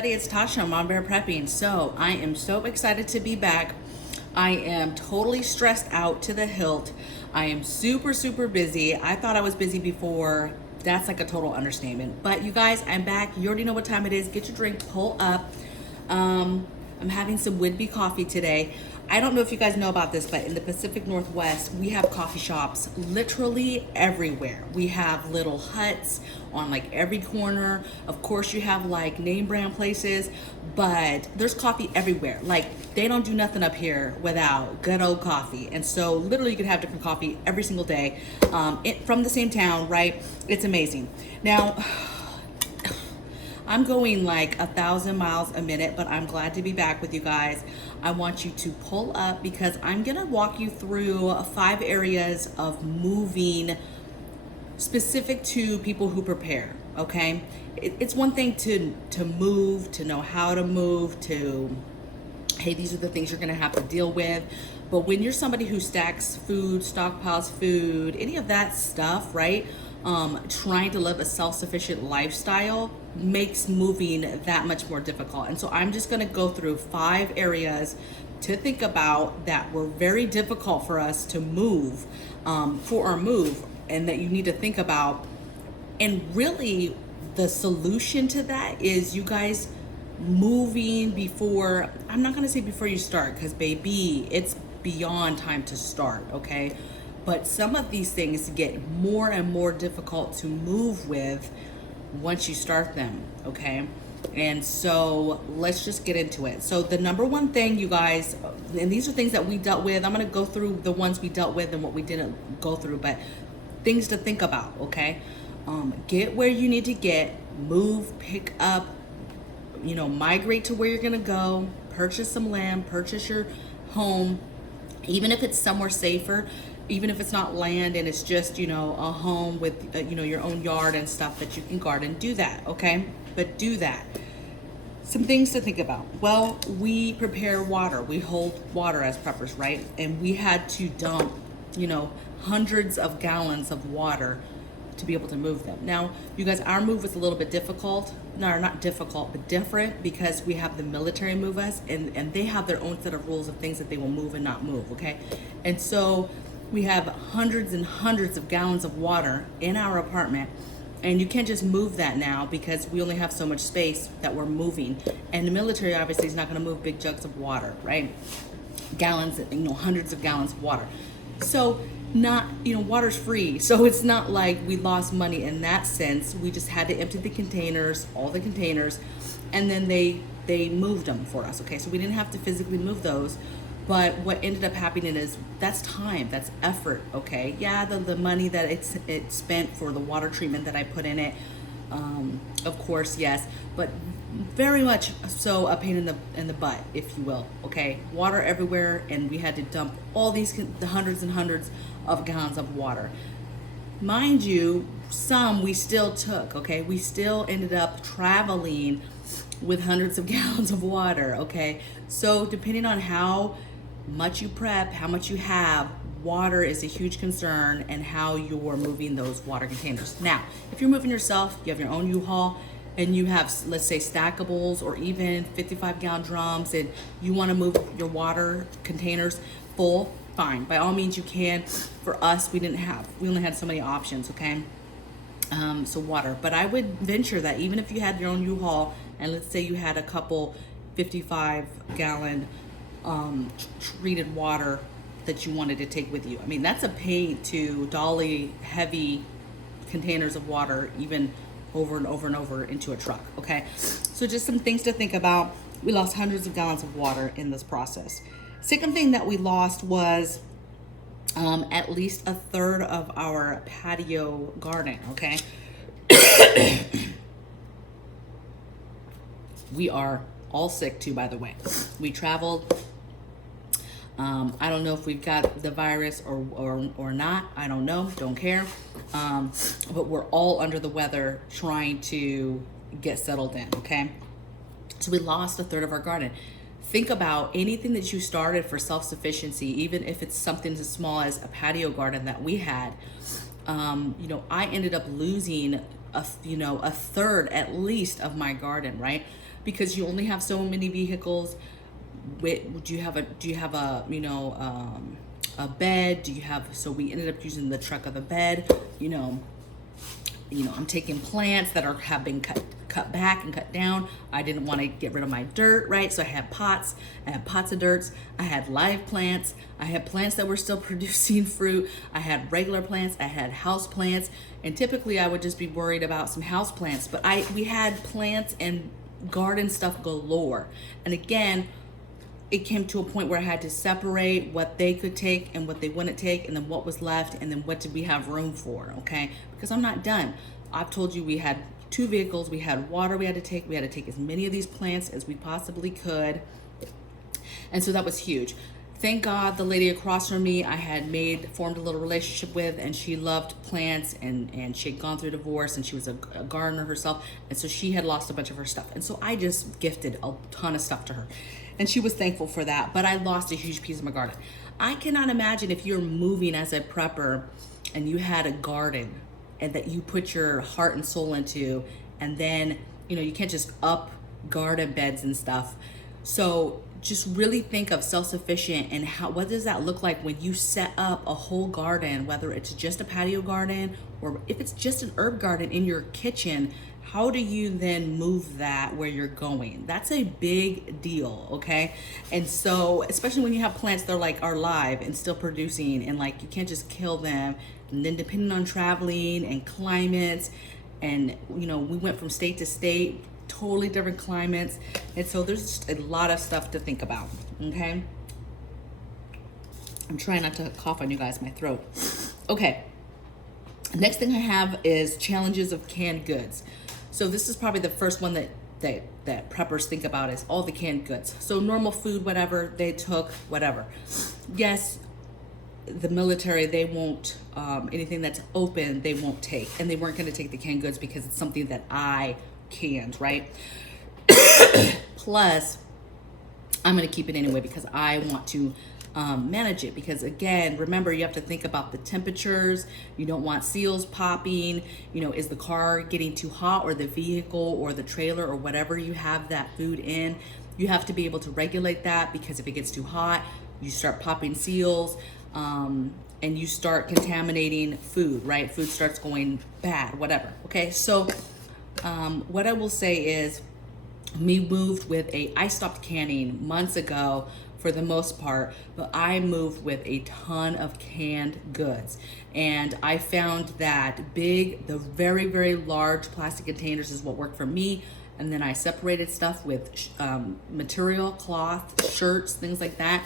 everybody, it's Tasha, MamabearPrepping. So I am so excited to be back. I am totally stressed out to the hilt. I am super busy. I thought I was busy before. That's like a total understatement. But you guys, I'm back. You already know what time it is. Get your drink, pull up. I'm having some would-be coffee today. I don't know if you guys know about this, but in the Pacific Northwest, we have coffee shops literally everywhere. We have little huts on like every corner. Of course, you have like name brand places, but there's coffee everywhere. Like they don't do nothing up here without good old coffee. And so literally you can have different coffee every single day from the same town, right? It's amazing. Now, I'm going like 1,000 miles a minute, but I'm glad to be back with you guys. I want you to pull up because I'm gonna walk you through 5 areas of moving specific to people who prepare, okay? It's one thing to move, to know how to move, to, hey, these are the things you're gonna have to deal with. But when you're somebody who stacks food, stockpiles food, any of that stuff, right? Trying to live a self-sufficient lifestyle makes moving that much more difficult. And so I'm just going to go through 5 areas to think about that were very difficult for us to move for our move, and that you need to think about. And really the solution to that is you guys moving before, I'm not going to say before you start, because baby, it's beyond time to start, okay? But some of these things get more and more difficult to move with once you start them, okay? And so let's just get into it. So the number one thing, you guys, and these are things that we dealt with. I'm gonna go through the ones we dealt with and what we didn't go through, but things to think about, okay? Get where you need to get, move, pick up, migrate to where you're gonna go, purchase some land, purchase your home, even if it's somewhere safer. Even if it's not land and it's just, a home with, your own yard and stuff that you can garden, do that, okay? But do that. Some things to think about. Well, we prepare water. We hold water as preppers, right? And we had to dump, hundreds of gallons of water to be able to move them. Now, you guys, our move was a little bit difficult. No, not difficult, but different, because we have the military move us, and they have their own set of rules of things that they will move and not move, okay? And so we have hundreds and hundreds of gallons of water in our apartment, and you can't just move that now because we only have so much space that we're moving. And the military obviously is not going to move big jugs of water, right? Gallons, hundreds of gallons of water. So water's free. So it's not like we lost money in that sense. We just had to empty the containers, all the containers, and then they moved them for us, okay? So we didn't have to physically move those. But what ended up happening is that's time, that's effort, okay? Yeah, the money that it spent for the water treatment that I put in it, of course, yes, but very much so a pain in the butt, if you will, okay? Water everywhere, and we had to dump all the hundreds and hundreds of gallons of water. Mind you, some we still took, okay? We still ended up traveling with hundreds of gallons of water, okay? So depending on how much you prep, how much you have, water is a huge concern, and how you're moving those water containers. Now, if you're moving yourself, you have your own U-Haul, and you have, let's say, stackables or even 55-gallon drums, and you want to move your water containers full, fine. By all means, you can. For us, we only had so many options, okay? So water. But I would venture that even if you had your own U-Haul, and let's say you had a couple 55-gallon treated water that you wanted to take with you. I mean, that's a pain to dolly heavy containers of water even over and over and over into a truck, okay? So just some things to think about. We lost hundreds of gallons of water in this process. Second thing that we lost was at least a third of our patio garden, okay? We are all sick too, by the way. We traveled. I don't know if we've got the virus or not. I don't know. Don't care. But we're all under the weather trying to get settled in, okay? So we lost a third of our garden. Think about anything that you started for self-sufficiency, even if it's something as small as a patio garden that we had. I ended up losing a third at least of my garden, right? because you only have so many vehicles. Do you have a a bed? Do you have, so we ended up using the truck of the bed. I'm taking plants that have been cut back and cut down. I didn't want to get rid of my dirt, right? So I had pots of dirts. I had live plants. I had plants that were still producing fruit. I had regular plants. I had house plants. And typically I would just be worried about some house plants, but we had plants and garden stuff galore. And again, it came to a point where I had to separate what they could take and what they wouldn't take, and then what was left, and then what did we have room for, okay? Because I'm not done. I've told you we had 2 vehicles, we had water we had to take as many of these plants as we possibly could. And so that was huge. Thank God the lady across from me I had formed a little relationship with, and she loved plants, and she had gone through divorce, and she was a gardener herself, and so she had lost a bunch of her stuff. And so I just gifted a ton of stuff to her. And she was thankful for that, but I lost a huge piece of my garden. I cannot imagine if you're moving as a prepper and you had a garden and that you put your heart and soul into, and then, you can't just up garden beds and stuff. So just really think of self-sufficient and what does that look like when you set up a whole garden, whether it's just a patio garden or if it's just an herb garden in your kitchen. How do you then move that where you're going? That's a big deal, okay? And so, especially when you have plants that are live and still producing, and you can't just kill them. And then depending on traveling and climates, and we went from state to state, totally different climates. And so there's just a lot of stuff to think about, okay? I'm trying not to cough on you guys, my throat. Okay, next thing I have is challenges of canned goods. So this is probably the first one that preppers think about, is all the canned goods. So normal food, whatever, they took, whatever. Yes, the military, they won't, anything that's open, they won't take. And they weren't gonna take the canned goods because it's something that I canned, right? Plus, I'm gonna keep it anyway because I want to manage it, because again, remember, you have to think about the temperatures. You don't want seals popping. Is the car getting too hot, or the vehicle or the trailer or whatever you have that food in? You have to be able to regulate that, because if it gets too hot, you start popping seals, and you start contaminating food, right? Food starts going bad, whatever. Okay, so what I will say is, we moved with I stopped canning months ago for the most part, but I moved with a ton of canned goods. And I found that the very, very large plastic containers is what worked for me. And then I separated stuff with material, cloth, shirts, things like that,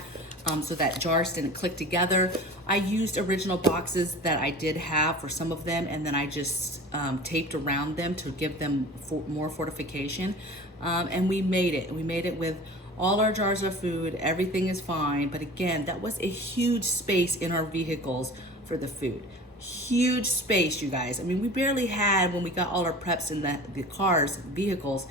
so that jars didn't click together. I used original boxes that I did have for some of them, and then I just taped around them to give them more fortification. And we made it. We made it with all our jars of food. Everything is fine. But again, that was a huge space in our vehicles for the food. Huge space, you guys. I mean, we barely had, when we got all our preps in the cars, vehicles,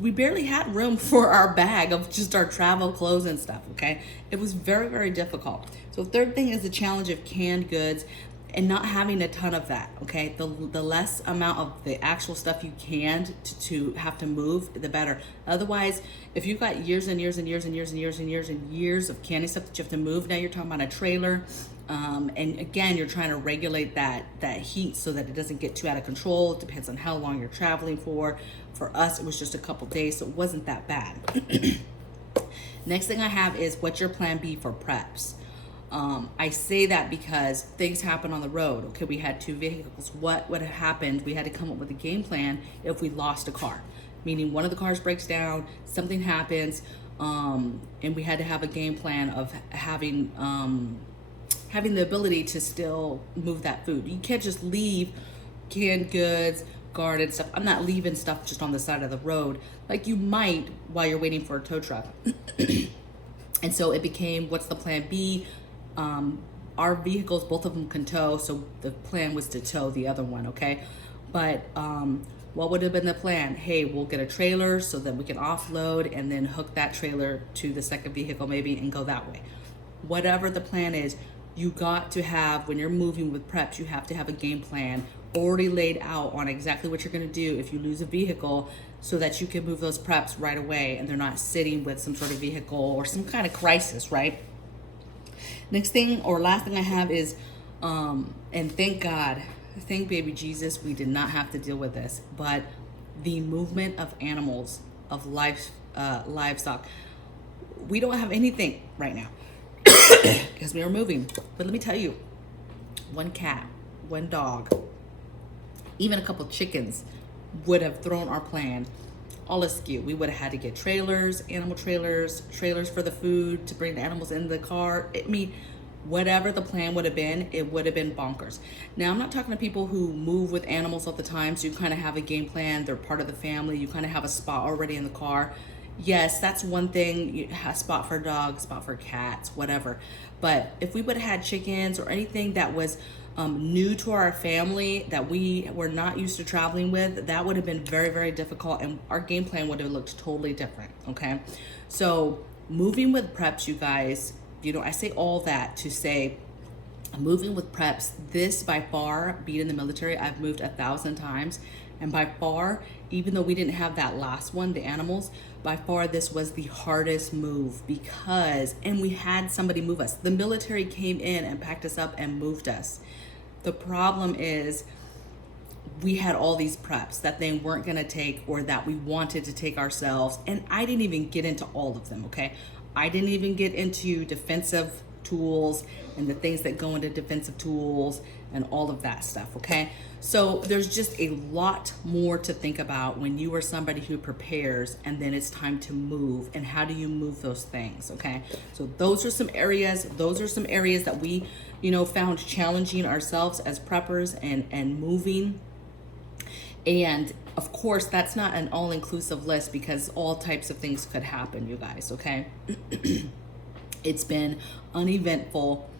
we barely had room for our bag of just our travel clothes and stuff, okay? It was very, very difficult. So third thing is the challenge of canned goods and not having a ton of that, okay? The less amount of the actual stuff you canned to have to move, the better. Otherwise, if you've got years and years and years and years and years and years and years of canning stuff that you have to move, now you're talking about a trailer, and again, you're trying to regulate that heat so that it doesn't get too out of control. It depends on how long you're traveling for. For us, it was just a couple days, so it wasn't that bad. Next thing I have is, what's your plan B for preps? I say that because things happen on the road. Okay, we had 2 vehicles. What would have happened? We had to come up with a game plan if we lost a car, meaning one of the cars breaks down, something happens, and we had to have a game plan of having the ability to still move that food. You can't just leave canned goods, garden stuff. I'm not leaving stuff just on the side of the road like you might while you're waiting for a tow truck. And so it became, what's the plan B? Our vehicles, both of them can tow, so the plan was to tow the other one, okay? But what would have been the plan? Hey, we'll get a trailer so that we can offload and then hook that trailer to the second vehicle maybe and go that way. Whatever the plan is, you got to have, when you're moving with preps, you have to have a game plan already laid out on exactly what you're going to do if you lose a vehicle, so that you can move those preps right away and they're not sitting with some sort of vehicle or some kind of crisis, right? Next thing or last thing I have is, and thank God, thank baby Jesus, we did not have to deal with this, but the movement of animals, of livestock. We don't have anything right now because we are moving. But let me tell you, one cat, one dog, even a couple chickens would have thrown our plan all askew. We would have had to get trailers, animal trailers, trailers for the food to bring the animals in the car. I mean, whatever the plan would have been, it would have been bonkers. Now, I'm not talking to people who move with animals all the time, so you kind of have a game plan. They're part of the family. You kind of have a spot already in the car. Yes, that's one thing. You have a spot for dogs, spot for cats, whatever. But if we would have had chickens or anything that was new to our family that we were not used to traveling with, that would have been very, very difficult, and our game plan would have looked totally different, okay? So moving with preps, you guys, you know, I say all that to say, moving with preps, this by far, being in the military, I've moved 1,000 times, and by far, even though we didn't have that last one, the animals, by far this was the hardest move because, and we had somebody move us. The military came in and packed us up and moved us. The problem is we had all these preps that they weren't gonna take or that we wanted to take ourselves, and I didn't even get into all of them, okay? I didn't even get into defensive tools and the things that go into defensive tools and all of that stuff, okay? So there's just a lot more to think about when you are somebody who prepares and then it's time to move, and how do you move those things, okay? So those are some areas that we, you know, found challenging ourselves as preppers and moving. And of course, that's not an all-inclusive list because all types of things could happen, you guys, okay? It's been uneventful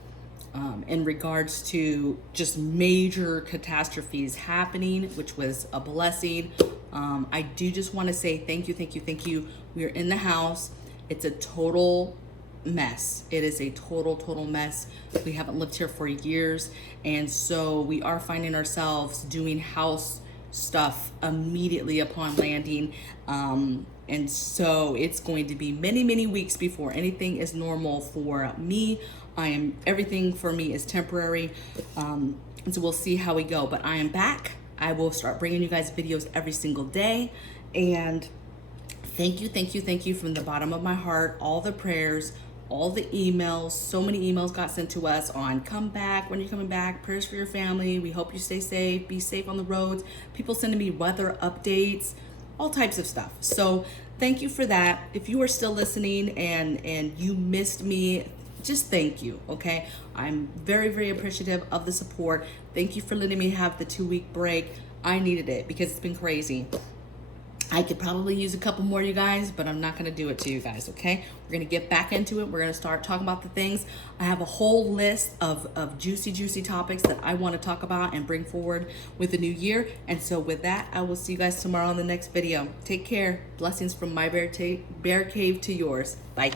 in regards to just major catastrophes happening, which was a blessing. I do just want to say thank you. We are in the house. It's a total mess. It is a total mess. We haven't lived here for years, and so we are finding ourselves doing house stuff immediately upon landing, and so it's going to be many weeks before anything is normal for me. Everything for me is temporary, and so we'll see how we go, but I am back. I will start bringing you guys videos every single day, and thank you from the bottom of my heart. All the prayers, all the emails, so many emails got sent to us on come back, when are you coming back, prayers for your family, we hope you stay safe, be safe on the roads, people sending me weather updates, all types of stuff. So thank you for that. If you are still listening and you missed me, just thank you, okay? I'm very appreciative of the support. Thank you for letting me have the 2-week break. I needed it because it's been crazy. I could probably use a couple more, you guys, but I'm not going to do it to you guys, okay? We're going to get back into it. We're going to start talking about the things. I have a whole list of juicy topics that I want to talk about and bring forward with the new year. And so with that, I will see you guys tomorrow in the next video. Take care. Blessings from my bear cave to yours. Bye.